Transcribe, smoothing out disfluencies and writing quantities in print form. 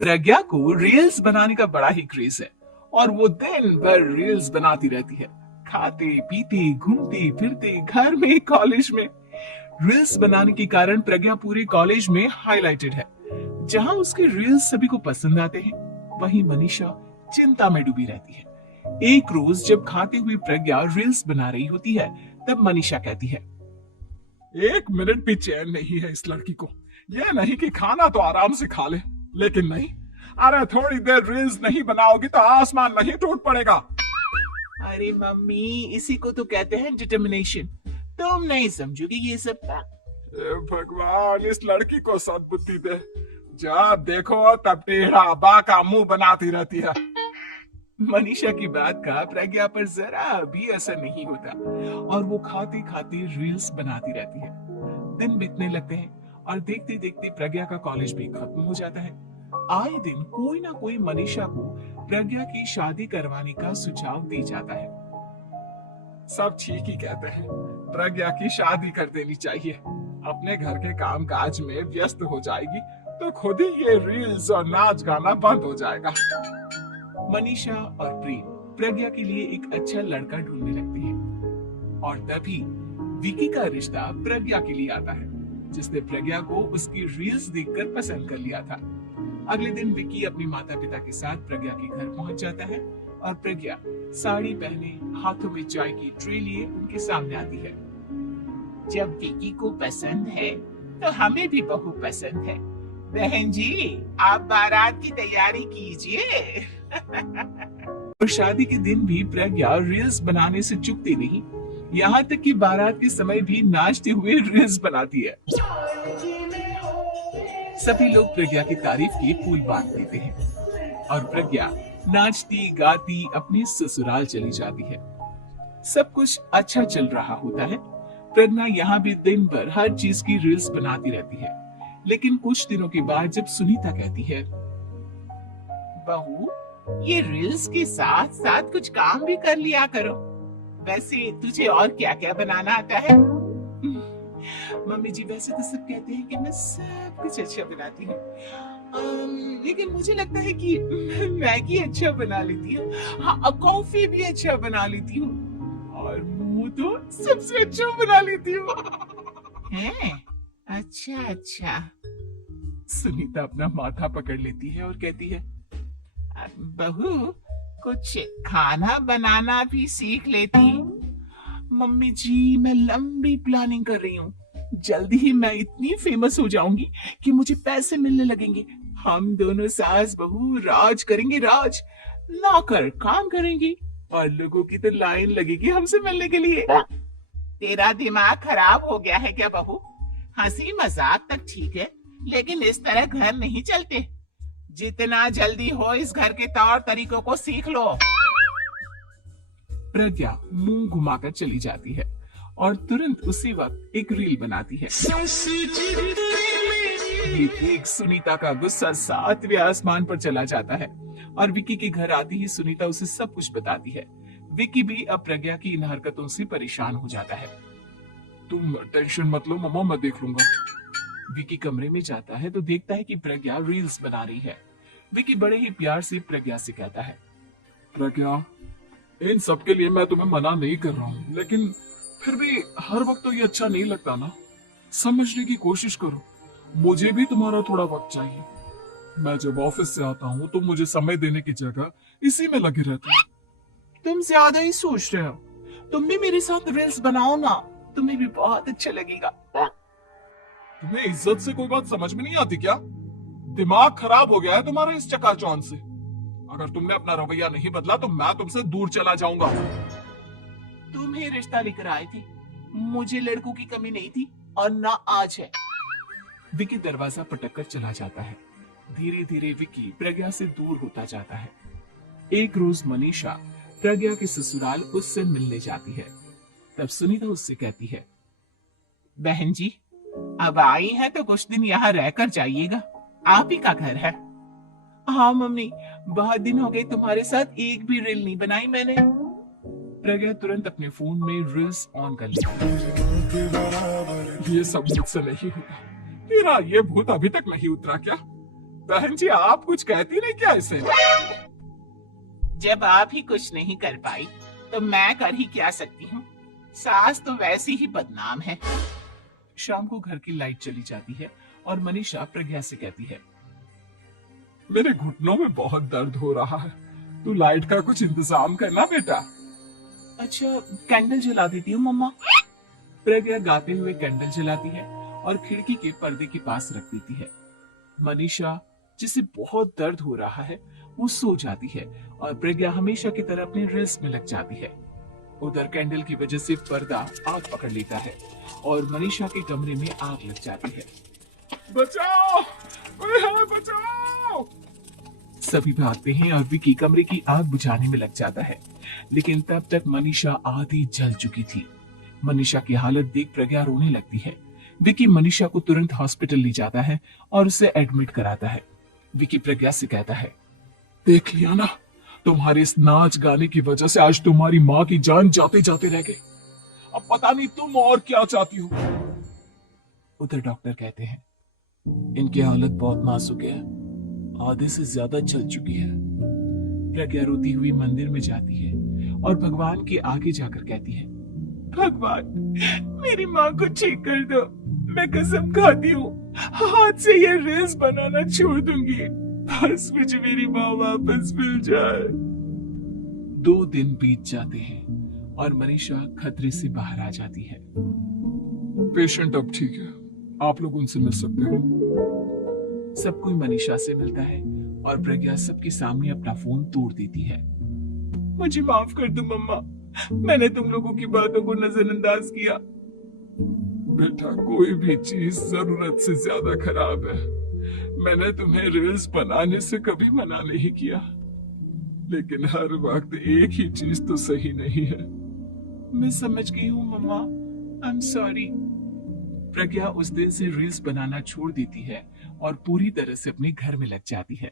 प्रज्ञा को रील्स बनाने का बड़ा ही क्रेज है और वो दिन भर रील्स बनाती रहती है। खाते पीते घूमते फिरते घर में कॉलेज में रील्स बनाने के कारण प्रज्ञा पूरे कॉलेज में हाईलाइटेड है। जहां उसके रील्स सभी को पसंद आते हैं, वहीं मनीषा चिंता में डूबी रहती है। एक रोज जब खाते हुए प्रज्ञा रील्स बना रही होती है, तब मनीषा कहती है, एक मिनट भी चैन नहीं है इस लड़की को। यह नहीं कि खाना तो आराम से खा ले, लेकिन नहीं, अरे थोड़ी देर रील्स नहीं बनाओगी तो आसमान नहीं टूट पड़ेगा। अरे मम्मी, इसी को तो कहते हैं डिटर्मिनेशन। तुम नहीं समझोगी ये सब। भगवान, इस लड़की को सद्बुद्धि दे। जब देखो तब टेढ़ा बाका मुंह बनाती रहती है। मनीषा की बात का प्रज्ञा पर जरा भी असर नहीं होता और वो खाते खाते रील्स बनाती रहती है। दिन बीतने लगते हैं और देखते देखते प्रज्ञा का कॉलेज भी खत्म हो जाता है। आए दिन कोई ना कोई मनीषा को प्रज्ञा की शादी करवाने का सुझाव दे जाता है। सब ठीक ही कहते हैं, प्रज्ञा की शादी कर देनी चाहिए। अपने घर के कामकाज में व्यस्त हो जाएगी तो खुद ही ये रील्स और नाच गाना बंद हो जाएगा। मनीषा और प्रेम प्रज्ञा के लिए एक अच्छा लड़का ढूंढने लगते हैं और तभी विकी का रिश्ता प्रज्ञा के लिए आता है, जिसने प्रज्ञा को उसकी रील्स देखकर पसंद कर लिया था। अगले दिन विकी अपने माता पिता के साथ प्रज्ञा के घर पहुंच जाता है और प्रज्ञा साड़ी पहने हाथों में चाय की ट्रे लिए उनके सामने आती है। जब विकी को पसंद है तो हमें भी बहू पसंद है। बहन जी, आप बारात की तैयारी कीजिए। और शादी के दिन भी प्रज्ञा रील्स बनाने से चूकती नहीं, यहाँ तक कि बारात के समय भी नाचते हुए रील्स बनाती है। सभी लोग प्रज्ञा की तारीफ के फूल बांट देते हैं और प्रज्ञा नाचती गाती अपने ससुराल चली जाती है। सब कुछ अच्छा चल रहा होता है। प्रज्ञा यहाँ भी दिन भर हर चीज की रील्स बनाती रहती है। लेकिन कुछ दिनों के बाद जब सुनीता कहती है, बहू, ये रील्स के साथ साथ कुछ काम भी कर लिया करो। वैसे तुझे और क्या क्या बनाना आता है? मम्मी जी, वैसे तो सब कहते हैं कि मैं सब कुछ अच्छा बनाती हूँ, लेकिन मुझे लगता है कि मैगी अच्छा बना लेती हूँ, हाँ, कॉफी भी अच्छा बना लेती हूँ और मुंह तो सबसे अच्छा बना लेती हूँ। अच्छा अच्छा। सुनीता अपना माथा पकड़ लेती है और कहती है, बहू, कुछ खाना बनाना भी सीख लेती। मम्मी जी, मैं लंबी प्लानिंग कर रही हूँ। जल्दी ही मैं इतनी फेमस हो जाऊंगी कि मुझे पैसे मिलने लगेंगे। हम दोनों सास बहू राज करेंगे, राज। नौकर काम करेंगे और लोगों की तो लाइन लगेगी हमसे मिलने के लिए। तेरा दिमाग खराब हो गया है क्या बहू? हंसी मजाक तक ठीक है, लेकिन इस तरह घर नहीं चलते। जितना जल्दी हो इस घर के तौर तरीकों को सीख लो। प्रज्ञा मुंह घुमाकर चली जाती है और तुरंत उसी वक्त एक रील बनाती है। ये देख सुनीता का गुस्सा 7वें आसमान पर चला जाता है और विकी के घर आती ही सुनीता उसे सब कुछ बताती है। विकी भी अब प्रज्ञा की इन हरकतों से परेशान हो जाता है। तुम टेंशन मत लो मम्मा, मैं देख लूंगा। विकी कमरे में जाता है तो देखता है कि प्रज्ञा रील्स बना रही है। विकी बड़े ही प्यार से प्रज्ञा से कहता है, प्रज्ञा, इन सब के लिए मैं तुम्हें मना नहीं कर रहा हूँ, लेकिन फिर भी हर वक्त तो ये अच्छा नहीं लगता ना। समझने की कोशिश करो, मुझे भी तुम्हारा थोड़ा वक्त चाहिए। मैं जब ऑफिस से आता हूँ तो मुझे समय देने की जगह इसी में लगे रहते हैं। तुम ज्यादा ही सोच रहे हो। तुम भी मेरे साथ रील्स बनाओ ना, तुम्हें भी बहुत अच्छा लगेगा। तुम्हें इज्जत से कोई बात समझ में नहीं आती क्या? दिमाग खराब हो गया है तुम्हारा इस चकाचौंध से। अगर तुमने अपना रवैया नहीं बदला तो मैं तुमसे दूर चला जाऊंगा। तुम्हें रिश्ता लेकर आए थे, मुझे लड़कों की कमी नहीं थी और ना आज है। विकी दरवाजा पटक कर चला जाता है। धीरे धीरे विकी प्रज्ञा से दूर होता जाता है। एक रोज मनीषा प्रज्ञा के ससुराल उससे मिलने जाती है। तब सुनीता उससे कहती है, बहन जी, अब आई है तो कुछ दिन यहाँ रहकर जाइएगा, आप ही का घर है। हाँ मम्मी, बहुत दिन हो गए तुम्हारे साथ एक भी रील नहीं बनाई मैंने। प्रज्ञा तुरंत अपने फोन में रील्स ऑन कर लेती है। ये सब मुझसे नहीं होगा। तेरा ये भूत अभी तक नहीं उतरा क्या? बहन जी आप कुछ कहती नहीं क्या इसे? जब आप ही कुछ नहीं कर पाई तो मैं कर ही क्या सकती हूँ। सास तो वैसी ही बदनाम है। शाम को घर की लाइट चली जाती है और मनीषा प्रज्ञा से कहती है, मेरे घुटनों में बहुत दर्द हो रहा है, तू लाइट का कुछ इंतजाम करना बेटा। अच्छा कैंडल जला देती हूँ मम्मा। प्रज्ञा गाते हुए कैंडल जलाती है और खिड़की के पर्दे के पास रख देती है। मनीषा जिसे बहुत दर्द हो रहा है वो सो जाती है और प्रज्ञा हमेशा की तरह अपने रील्स में लग जाती है। उधर कैंडल की वजह से पर्दा आग पकड़ लेता है और मनीषा के कमरे में आग लग जाती है। बचाओ, कोई है बचाओ। सभी भागते हैं और विकी कमरे की आग बुझाने में लग जाता है, लेकिन तब तक मनीषा आधी जल चुकी थी। मनीषा की हालत देख प्रज्ञा रोने लगती है। विकी मनीषा को तुरंत हॉस्पिटल ले जाता है और उसे एडमिट कराता है। विकी प्रज्ञा से कहता है, देख लिया ना, तुम्हारे इस नाच गाने की वजह से आज तुम्हारी माँ की जान जाते जाते रह गई। अब पता नहीं तुम और क्या चाहती हो। उधर डॉक्टर कहते हैं, इनकी हालत बहुत नाजुक है, आधे से ज्यादा चल चुकी है। प्रज्ञा रोती हुई मंदिर में जाती है और भगवान के आगे जाकर कहती है, भगवान मेरी माँ को ठीक कर दो। मैं कसम खाती हूँ हाथ से ये रील्स बनाना छोड़ दूंगी, बस मुझे मेरी माँ वापस मिल जाए। 2 दिन बीत जाते हैं और मनीषा खतरे से बाहर आ जाती है। पेशेंट अब ठीक है, आप लोग उनसे मिल सकते हो। सब कोई मनीषा से मिलता है और प्रज्ञा सबके सामने अपना फोन तोड़ देती है। मुझे माफ कर दो मम्मा, मैंने तुम लोगों की बातों को नजरअंदाज किया। बेटा कोई भी चीज जरूरत से ज्यादा खराब है। मैंने तुम्हें रील्स बनाने से कभी मना नहीं किया, लेकिन हर वक्त एक ही चीज तो सही नहीं है। मैं समझ गई हूँ मम्मा, आई एम सॉरी। प्रज्ञा उस दिन से रील्स बनाना छोड़ देती है और पूरी तरह से अपने घर में लग जाती है।